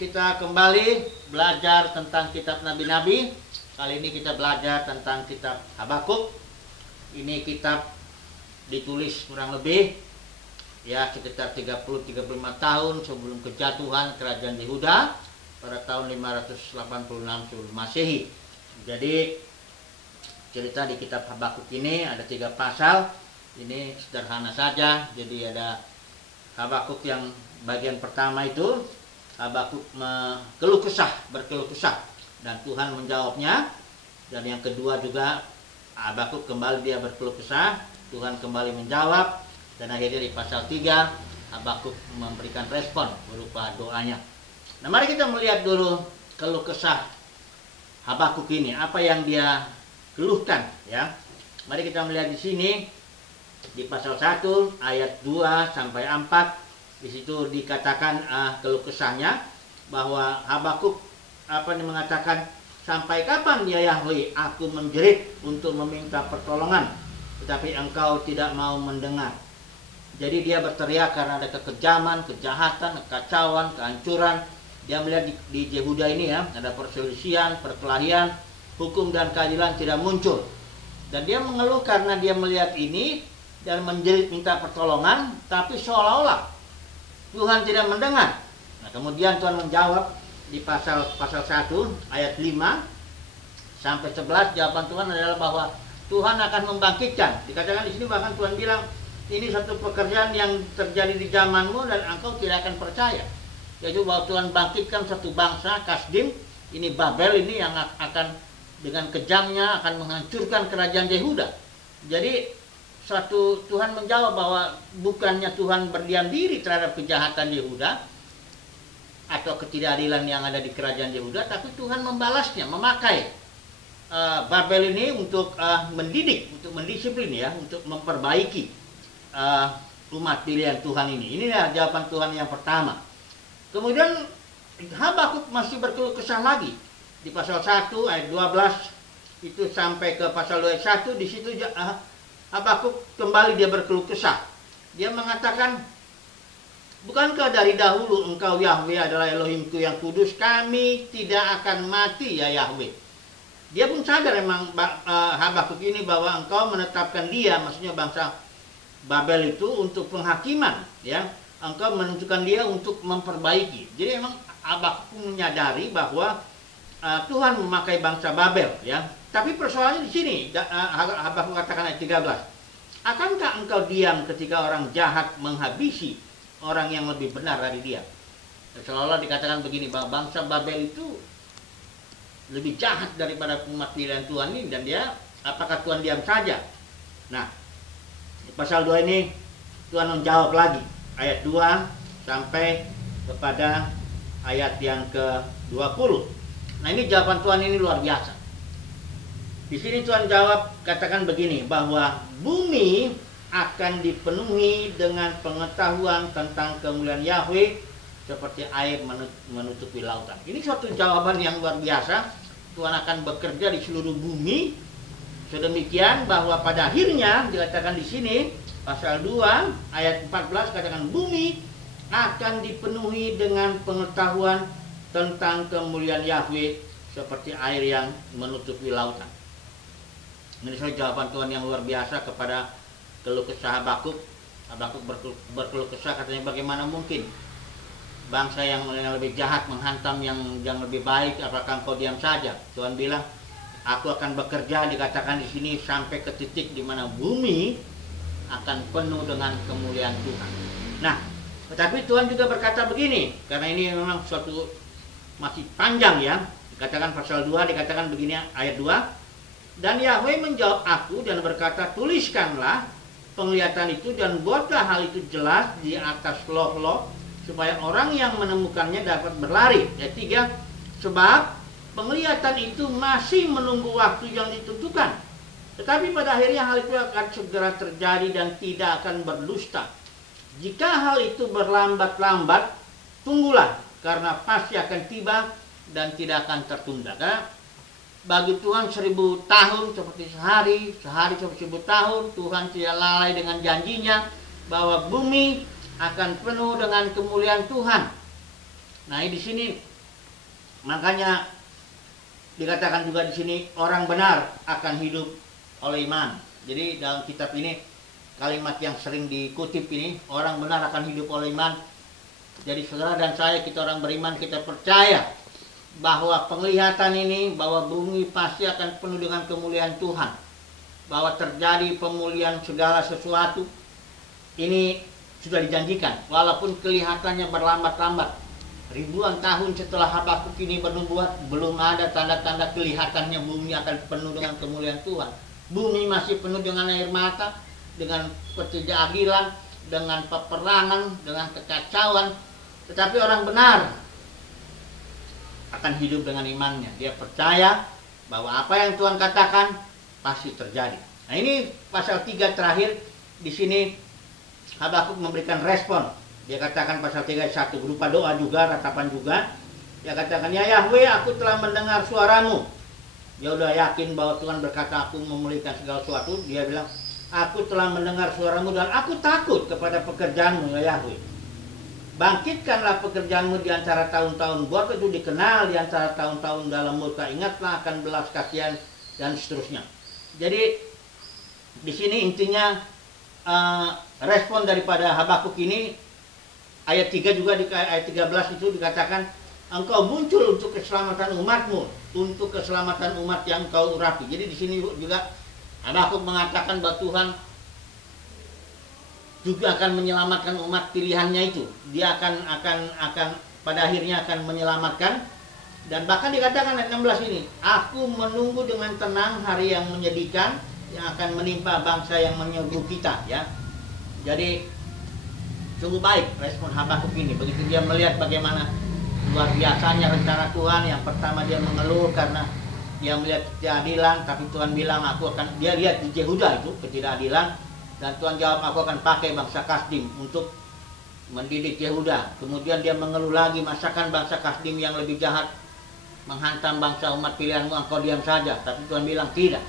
kita kembali belajar tentang kitab Nabi-Nabi. Kali ini kita belajar tentang kitab Habakuk. Ini kitab ditulis kurang lebih ya sekitar 30-35 tahun sebelum kejatuhan kerajaan Yehuda pada tahun 586 sebelum Masehi. Jadi cerita di kitab Habakuk ini ada 3 pasal. Ini sederhana saja. Jadi ada Habakuk yang bagian pertama itu Habakuk berkeluh kesah dan Tuhan menjawabnya. Dan yang kedua juga Habakuk kembali dia berkeluh kesah, Tuhan kembali menjawab, dan akhirnya di pasal 3 Habakuk memberikan respon berupa doanya. Nah, mari kita melihat dulu keluh kesah Habakuk ini, apa yang dia keluhkan ya. Mari kita melihat di sini di pasal 1 ayat 2 sampai 4. Di situ dikatakan keluh kesahnya bahwa Habakuk mengatakan, sampai kapan ya Yahweh aku menjerit untuk meminta pertolongan, tetapi engkau tidak mau mendengar. Jadi dia berteriak karena ada kekejaman, kejahatan, kekacauan, kehancuran. Dia melihat di Yehuda ini ya, ada perselisihan, perkelahian, hukum dan keadilan tidak muncul. Dan dia mengeluh karena dia melihat ini dan menjerit minta pertolongan, tapi seolah-olah Tuhan tidak mendengar. Nah, kemudian Tuhan menjawab di pasal 1 ayat 5 sampai 11. Jawaban Tuhan adalah bahwa Tuhan akan membangkitkan. Dikatakan di sini bahkan Tuhan bilang, ini satu pekerjaan yang terjadi di zamanmu dan engkau tidak akan percaya. Yaitu bahwa Tuhan bangkitkan satu bangsa, Kasdim, ini Babel ini yang akan dengan kejamnya akan menghancurkan kerajaan Yehuda. Jadi Tuhan menjawab bahwa bukannya Tuhan berdiam diri terhadap kejahatan Yehuda atau ketidakadilan yang ada di kerajaan Yehuda, tapi Tuhan membalasnya, memakai Babel ini untuk mendidik, untuk mendisiplin ya, untuk memperbaiki umat pilihan Tuhan ini. Inilah jawaban Tuhan yang pertama. Kemudian Habakuk masih berkeluh kesah lagi di pasal 1 ayat 12 itu sampai ke pasal 2 ayat 1. Di situ Habakuk kembali dia berkeluh kesah. Dia mengatakan, bukankah dari dahulu engkau Yahweh adalah Elohimku yang kudus, kami tidak akan mati ya Yahweh. Dia pun sadar memang Habakuk ini bahwa engkau menetapkan dia, maksudnya bangsa Babel itu untuk penghakiman ya. Engkau menentukan dia untuk memperbaiki. Jadi memang Habakuk menyadari bahwa Tuhan memakai bangsa Babel ya. Tapi persoalannya di sini, Habakuk katakan ayat 13. Akankah engkau diam ketika orang jahat menghabisi orang yang lebih benar dari dia? Seolah-olah dikatakan begini, bahwa bangsa Babel itu lebih jahat daripada umat pilihan Tuhan ini, dan dia, apakah Tuhan diam saja? Nah, di pasal 2 ini Tuhan menjawab lagi, ayat 2 sampai kepada ayat yang ke-20. Nah, ini jawaban Tuhan ini luar biasa. Di sini Tuhan jawab, katakan begini, bahwa bumi akan dipenuhi dengan pengetahuan tentang kemuliaan Yahweh seperti air menutupi lautan. Ini suatu jawaban yang luar biasa. Tuhan akan bekerja di seluruh bumi sedemikian bahwa pada akhirnya dikatakan di sini pasal 2 ayat 14 katakan bumi akan dipenuhi dengan pengetahuan tentang kemuliaan Yahweh seperti air yang menutupi lautan. Ini jawaban Tuhan yang luar biasa kepada keluh kesah Habakuk. Habakuk berkeluh kesah, katanya bagaimana mungkin bangsa yang lebih jahat menghantam yang lebih baik, apakah engkau diam saja? Tuhan bilang, aku akan bekerja, dikatakan di sini sampai ke titik di mana bumi akan penuh dengan kemuliaan Tuhan. Nah, tetapi Tuhan juga berkata begini, karena ini memang suatu masih panjang ya. Dikatakan pasal 2 dikatakan begini ayat 2. Dan Yahweh menjawab aku dan berkata, tuliskanlah penglihatan itu dan buatlah hal itu jelas di atas loh-loh supaya orang yang menemukannya dapat berlari. Ayat 3, sebab penglihatan itu masih menunggu waktu yang ditentukan. Tetapi pada akhirnya hal itu akan segera terjadi dan tidak akan berdusta. Jika hal itu berlambat-lambat, tunggulah karena pasti akan tiba dan tidak akan tertunda. Karena bagi Tuhan 1000 tahun seperti sehari, sehari seperti 1000 tahun. Tuhan tidak lalai dengan janjinya bahwa bumi akan penuh dengan kemuliaan Tuhan. Nah, di sini Makanya dikatakan juga di sini orang benar akan hidup oleh iman. Jadi dalam kitab ini kalimat yang sering dikutip ini, orang benar akan hidup oleh iman. Jadi saudara dan saya, kita orang beriman, kita percaya bahwa penglihatan ini, bahwa bumi pasti akan penuh dengan kemuliaan Tuhan, bahwa terjadi pemulihan segala sesuatu. Ini sudah dijanjikan, walaupun kelihatannya berlambat-lambat. Ribuan tahun setelah Habakuk ini bernubuat, belum ada tanda-tanda kelihatannya bumi akan penuh dengan kemuliaan Tuhan. Bumi masih penuh dengan air mata, dengan ketidakadilan, dengan peperangan, dengan kekacauan. Tetapi orang benar akan hidup dengan imannya. Dia percaya bahwa apa yang Tuhan katakan pasti terjadi. Nah, ini pasal 3 terakhir di sini Habakuk memberikan respon. Dia katakan pasal 3 ayat 1 berupa doa juga, ratapan juga. Dia katakan, "Ya Yahweh, aku telah mendengar suaramu." Dia udah yakin bahwa Tuhan berkata aku memulihkan segala sesuatu. Dia bilang, "Aku telah mendengar suaramu dan aku takut kepada pekerjaanmu, ya Yahweh. Bangkitkanlah pekerjaanmu di antara tahun-tahun, buat itu dikenal di antara tahun-tahun dalam murka. Ingatlah akan belas kasihan," dan seterusnya. Jadi di sini intinya respon daripada Habakuk ini, ayat 3 juga di ayat 13 itu dikatakan, "Engkau muncul untuk keselamatan umatmu, untuk keselamatan umat yang kau urapi." Jadi di sini juga Habakuk mengatakan bahwa Tuhan juga akan menyelamatkan umat pilihannya itu. Dia akan pada akhirnya akan menyelamatkan. Dan bahkan dikatakan ayat 16 ini, "Aku menunggu dengan tenang hari yang menyedihkan yang akan menimpa bangsa yang menyerbu kita." Ya. Jadi sungguh baik respon Habakuk ini. Begitu dia melihat bagaimana luar biasanya rencana Tuhan. Yang pertama dia mengeluh karena dia melihat ketidakadilan, tapi Tuhan bilang dia lihat di Yehuda itu ketidakadilan. Dan Tuhan jawab, "Aku akan pakai bangsa Kasdim untuk mendidik Yehuda." Kemudian dia mengeluh lagi, "Masakan bangsa Kasdim yang lebih jahat menghantam bangsa umat pilihanmu, engkau diam saja." Tapi Tuhan bilang tidak.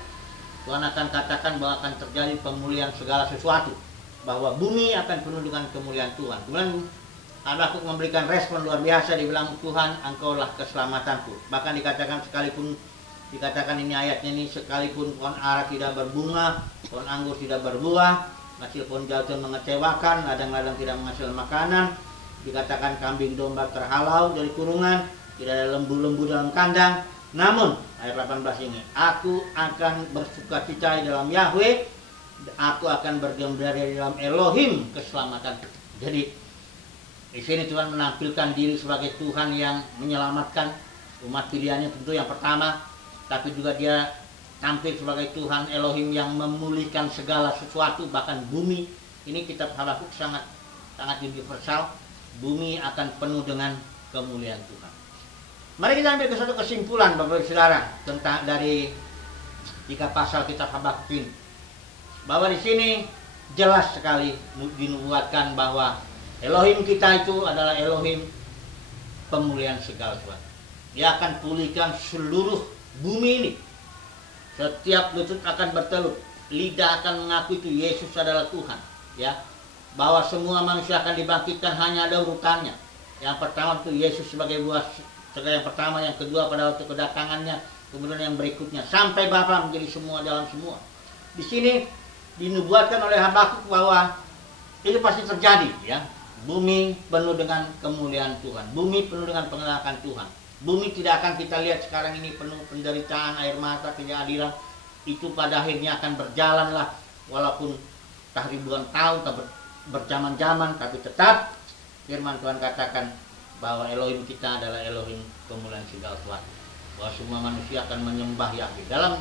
Tuhan akan katakan bahwa akan terjadi pemulihan segala sesuatu, bahwa bumi akan penuh dengan kemuliaan Tuhan. Kemudian Habakuk memberikan respon luar biasa. Dibilang, "Tuhan, engkaulah keselamatanku." Bahkan dikatakan ini ayatnya ini, "Sekalipun pohon ara tidak berbunga, pohon anggur tidak berbuah, hasil pohon zaitun mengecewakan, ladang-ladang tidak menghasilkan makanan, dikatakan kambing domba terhalau dari kurungan, tidak ada lembu-lembu dalam kandang, namun," ayat 18 ini, "aku akan bersukacita di dalam Yahweh, aku akan bergembira di dalam Elohim keselamatan." Jadi di sini Tuhan menampilkan diri sebagai Tuhan yang menyelamatkan umat pilihannya, tentu yang pertama. Tapi juga dia tampil sebagai Tuhan Elohim yang memulihkan segala sesuatu, bahkan bumi. Ini kitab Habakuk sangat universal. Bumi akan penuh dengan kemuliaan Tuhan. Mari kita ambil ke satu kesimpulan, Bapak Ibu Saudara, tentang dari 3 pasal kitab Habakuk ini. Bahwa di sini jelas sekali dinubuatkan bahwa Elohim kita itu adalah Elohim pemulihan segala sesuatu. Dia akan pulihkan seluruh bumi ini. Setiap lutut akan bertelut, lidah akan mengaku itu Yesus adalah Tuhan. Ya, bahwa semua manusia akan dibangkitkan, hanya ada urutannya. Yang pertama itu Yesus sebagai buah yang pertama, yang kedua pada waktu kedatangannya, kemudian yang berikutnya sampai Bapa menjadi semua dalam semua. Di sini dinubuatkan oleh Habakuk bahwa itu pasti terjadi. Ya, bumi penuh dengan kemuliaan Tuhan, bumi penuh dengan pengenalan Tuhan. Bumi tidak akan kita lihat sekarang ini penuh penderitaan, air mata, ketidakadilan. Itu pada akhirnya akan berjalanlah, walaupun tak ribuan tahun, tak berjaman-jaman, tapi tetap firman Tuhan katakan bahwa Elohim kita adalah Elohim kemuliaan segala sesuatu. Bahwa semua manusia akan menyembah Yahweh. Dalam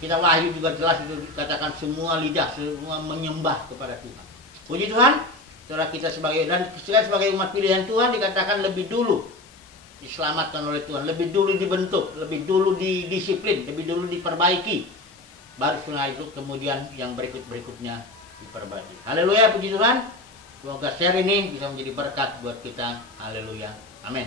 kitab Wahyu juga jelas itu dikatakan semua lidah, semua menyembah kepada Tuhan. Puji Tuhan, saudara kita sebagai umat pilihan Tuhan dikatakan lebih dulu diselamatkan oleh Tuhan, lebih dulu dibentuk, lebih dulu didisiplin, lebih dulu diperbaiki. Baru setelah itu kemudian yang berikutnya diperbaiki. Haleluya, puji Tuhan. Semoga share ini bisa menjadi berkat buat kita. Haleluya. Amin.